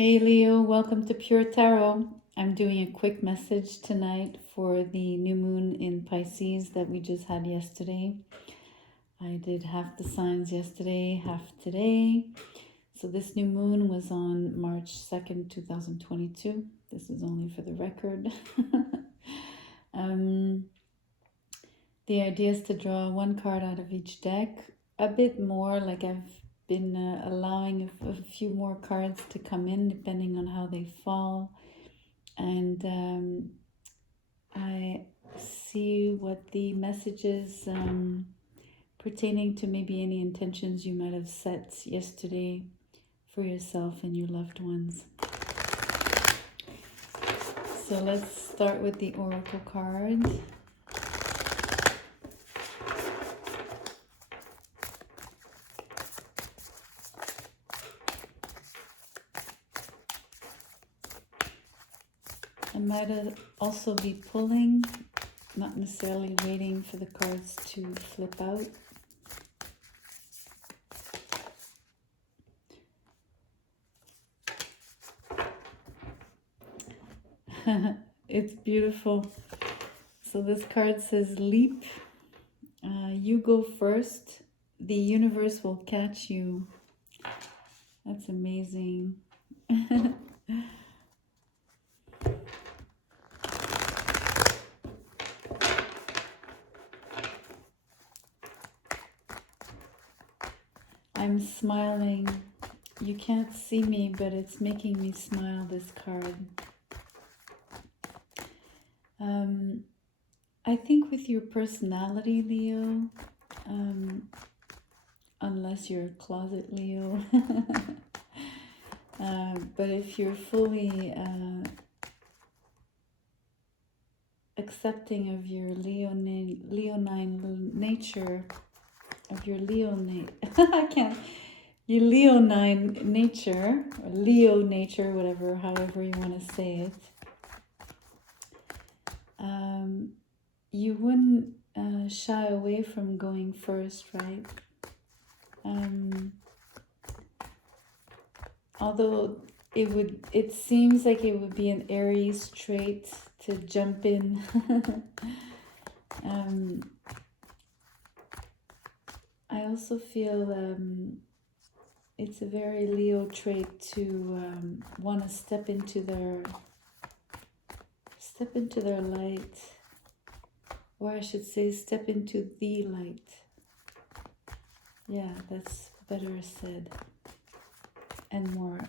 Hey Leo, welcome to Pure Tarot. I'm doing a quick message tonight for the new moon in Pisces that we just had yesterday. I did half the signs yesterday, half today. So this new moon was on March 2nd, 2022. This is only for the record. The idea is to draw one card out of each deck, a bit more, like I've been allowing a few more cards to come in depending on how they fall. And I see what the messages pertaining to maybe any intentions you might have set yesterday for yourself and your loved ones. So let's start with the oracle cards. I might also be pulling, not necessarily waiting for the cards to flip out. It's beautiful. So this card says leap. You go first. The universe will catch you. That's amazing. I'm smiling. You can't see me, but it's making me smile, this card. I think with your personality, Leo, unless you're a closet Leo, but if you're fully accepting of your leonine nature, of your your leonine nature, or Leo nature, whatever, however you want to say it, you wouldn't shy away from going first, right? Although it seems like it would be an Aries trait to jump in. I also feel it's a very Leo trait to want to step into their light, or I should say step into the light. Yeah, that's better said, and more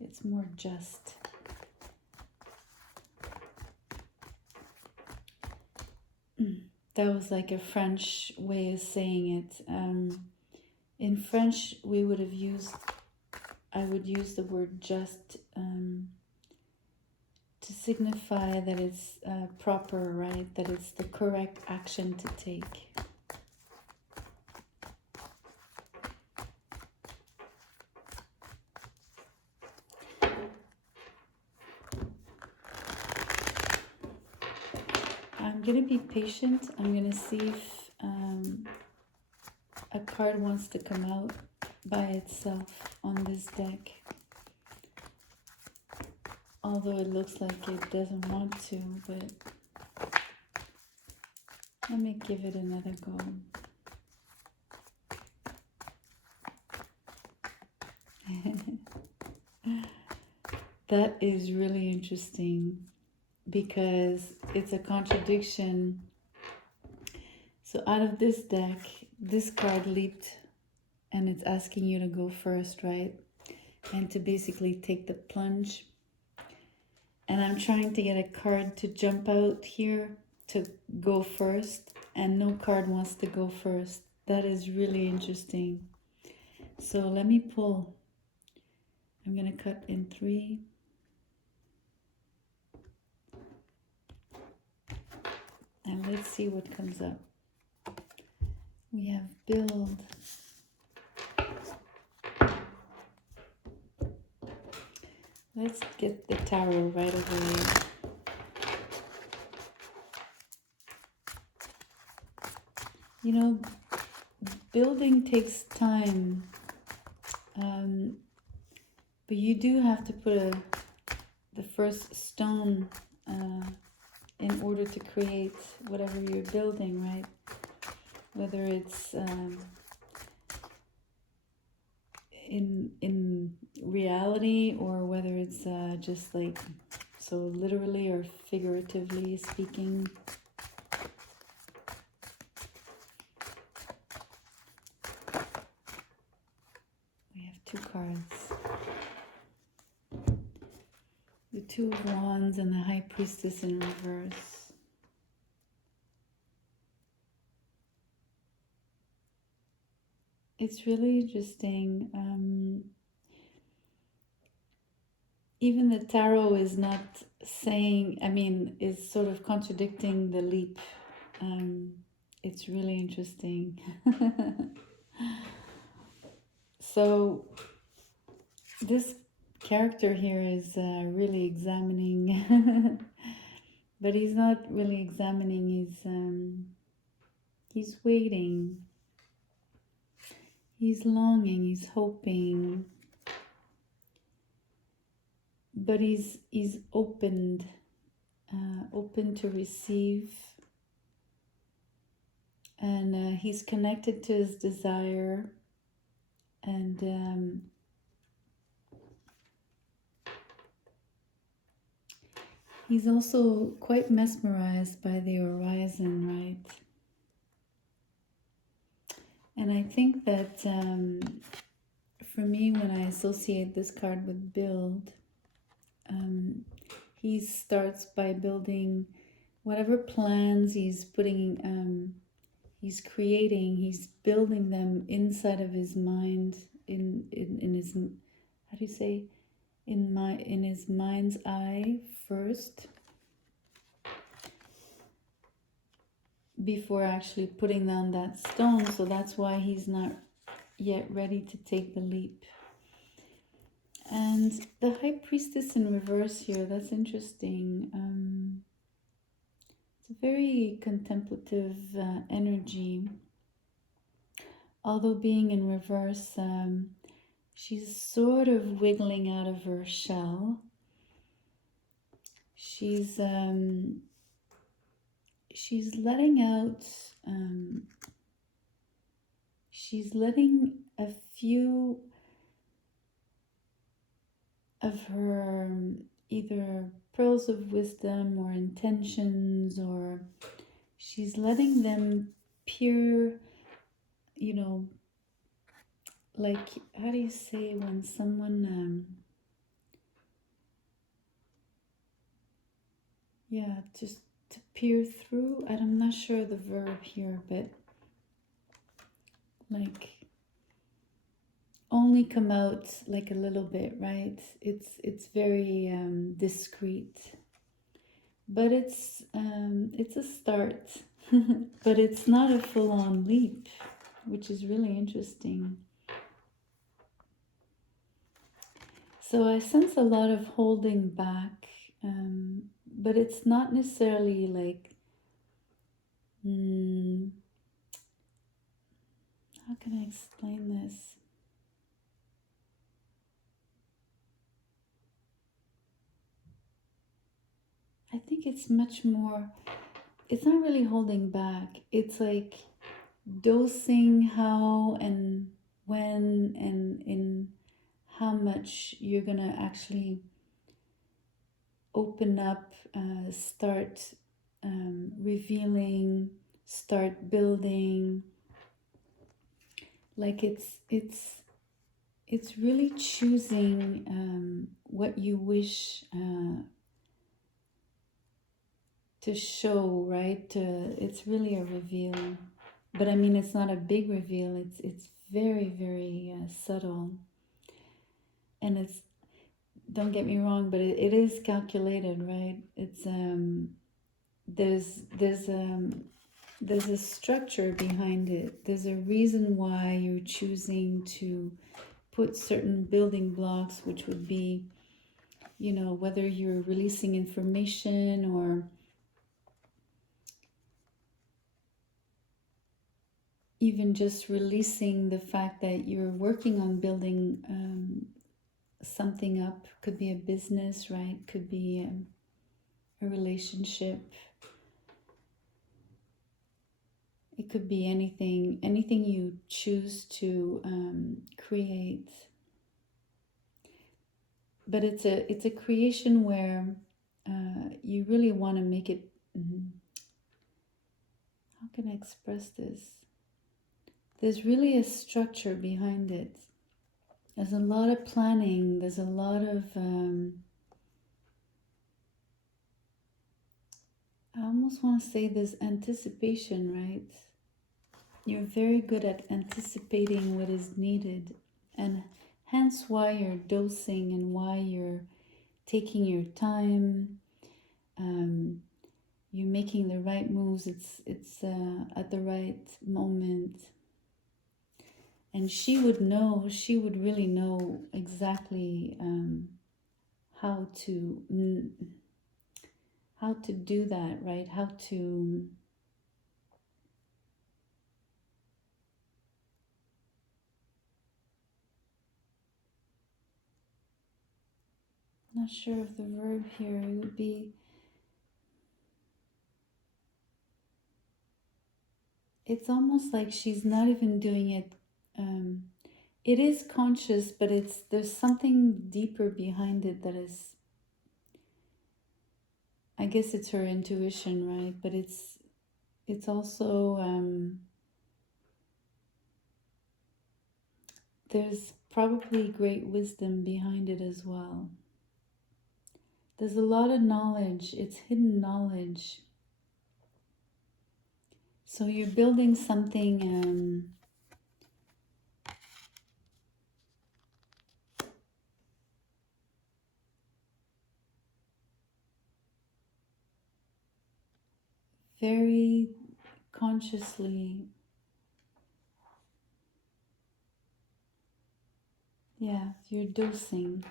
it's more just. That was like a French way of saying it. In French, I would use the word just to signify that it's proper, right? That it's the correct action to take. I'm going to be patient. I'm going to see if a card wants to come out by itself on this deck. Although it looks like it doesn't want to, but let me give it another go. That is really interesting because it's a contradiction. So out of this deck, this card leaped and it's asking you to go first, right? And to basically take the plunge. And I'm trying to get a card to jump out here to go first, and no card wants to go first. That is really interesting. So let me pull. I'm going to cut in 3. And let's see what comes up. We have build. Let's get the tarot right away. You know, building takes time. But you do have to put the first stone in order to create whatever you're building, right? Whether it's in reality, or whether it's just like, so literally or figuratively speaking. We have two cards. The Two of Wands and the High Priestess in reverse. It's really interesting. Even the tarot is not saying, I mean, is sort of contradicting the leap. It's really interesting. So this character here is really examining, but he's not really examining. He's waiting. He's longing. He's hoping. But he's opened, open to receive, and he's connected to his desire, and he's also quite mesmerized by the horizon, right? And I think that for me, when I associate this card with build, he starts by building whatever plans he's putting, he's creating, he's building them inside of his mind, in his, how do you say, in his mind's eye first, before actually putting down that stone. So that's why he's not yet ready to take the leap. And the High Priestess in reverse here, that's interesting. It's a very contemplative energy. Although being in reverse, she's sort of wiggling out of her shell. She's letting out, she's letting a few of her either pearls of wisdom or intentions, or she's letting them peer, you know, like, how do you say when someone, yeah, just to peer through. I'm not sure the verb here, but like only come out like a little bit, right? It's very discreet, but it's a start, but it's not a full-on leap, which is really interesting. So I sense a lot of holding back, but it's not necessarily like, how can I explain this? I think it's much more, it's not really holding back. It's like dosing how and when and in how much you're gonna actually open up, start revealing, start building. Like it's really choosing what you wish to show, right? It's really a reveal, but I mean, it's not a big reveal. It's very, very subtle, and it's, don't get me wrong, but it is calculated, right? It's there's a structure behind it. There's a reason why you're choosing to put certain building blocks, which would be, you know, whether you're releasing information or even just releasing the fact that you're working on building something up. Could be a business, right? Could be a relationship. It could be anything you choose to create. But it's a creation where you really want to make it. How can I express this? There's really a structure behind it. There's a lot of planning. There's a lot of I almost want to say there's anticipation, right? You're very good at anticipating what is needed, and hence why you're dosing and why you're taking your time. You're making the right moves. It's at the right moment, and she would know. She would really know exactly how to do that, right? How to not sure of the verb here. It would be. It's almost like she's not even doing it. It is conscious, but there's something deeper behind it that is. I guess it's her intuition, right? But it's also there's probably great wisdom behind it as well. There's a lot of knowledge. It's hidden knowledge. So you're building something. Very consciously. Yeah, you're dosing.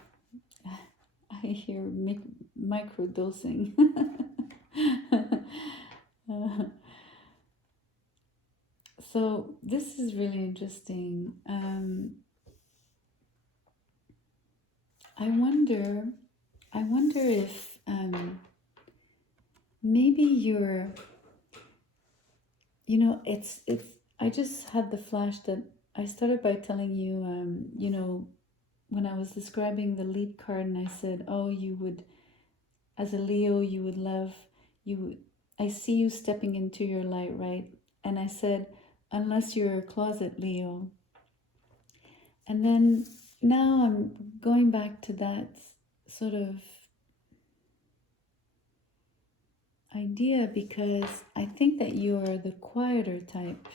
I hear micro dosing. So this is really interesting. I wonder if maybe you're, it's. I just had the flash that I started by telling you, when I was describing the leap card, and I said, oh, you would, as a Leo, you would love, you would, I see you stepping into your light, right? And I said, unless you're a closet Leo. And then now I'm going back to that sort of idea, because I think that you're the quieter type.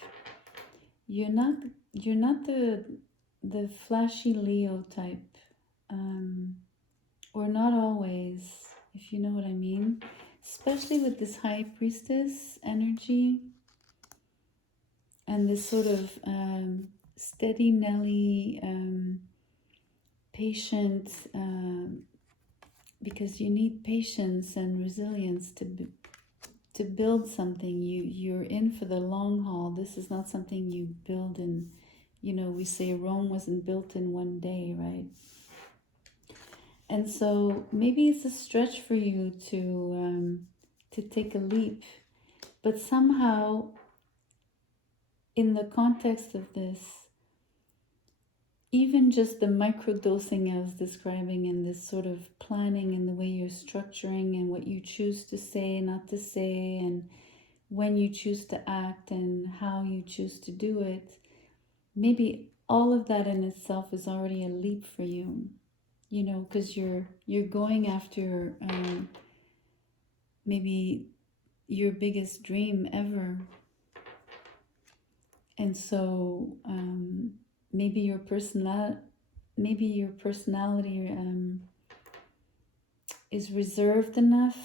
You're not the flashy Leo type. Or not always, if you know what I mean. Especially with this high priestess energy and this sort of steady Nelly, patient, because you need patience and resilience to build something. You're in for the long haul. This is not something you build in, we say Rome wasn't built in one day, right? And so maybe it's a stretch for you to take a leap, but somehow in the context of this, even just the microdosing I was describing, and this sort of planning and the way you're structuring and what you choose to say, not to say, and when you choose to act and how you choose to do it, maybe all of that in itself is already a leap for you, because you're going after maybe your biggest dream ever. And so maybe your personality is reserved enough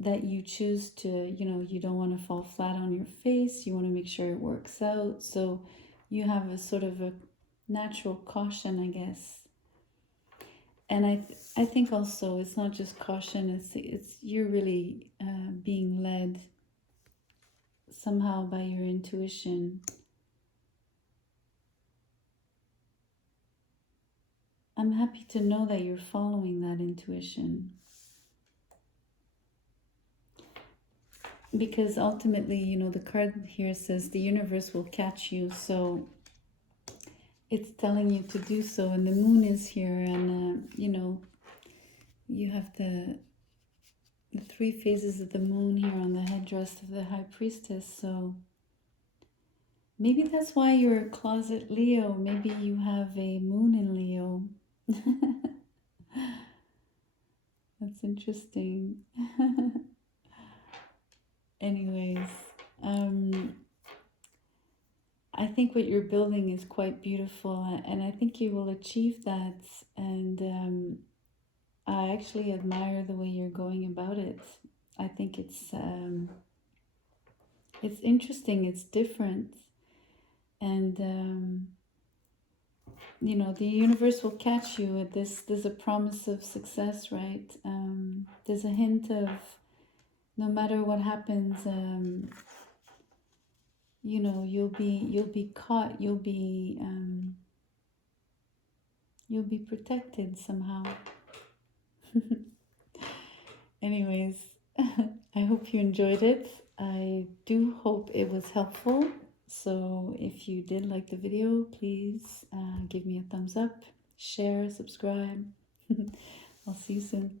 that you choose to, you don't want to fall flat on your face. You want to make sure it works out. So you have a sort of a natural caution, I guess. And I think also it's not just caution. It's you're really being led somehow by your intuition. I'm happy to know that you're following that intuition. Because ultimately, you know, the card here says the universe will catch you. So it's telling you to do so. And the moon is here. And, you know, you have the 3 phases of the moon here on the headdress of the High Priestess. So maybe that's why you're a closet Leo. Maybe you have a moon in Leo. That's interesting. Anyways, I think what you're building is quite beautiful, and I think you will achieve that. And I actually admire the way you're going about it. I think it's interesting. It's different, and you know, the universe will catch you at this. There's a promise of success, right? There's a hint of no matter what happens, you know, you'll be caught. You'll be protected somehow. Anyways, I hope you enjoyed it. I do hope it was helpful. So if you did like the video, please give me a thumbs up, share, subscribe. I'll see you soon.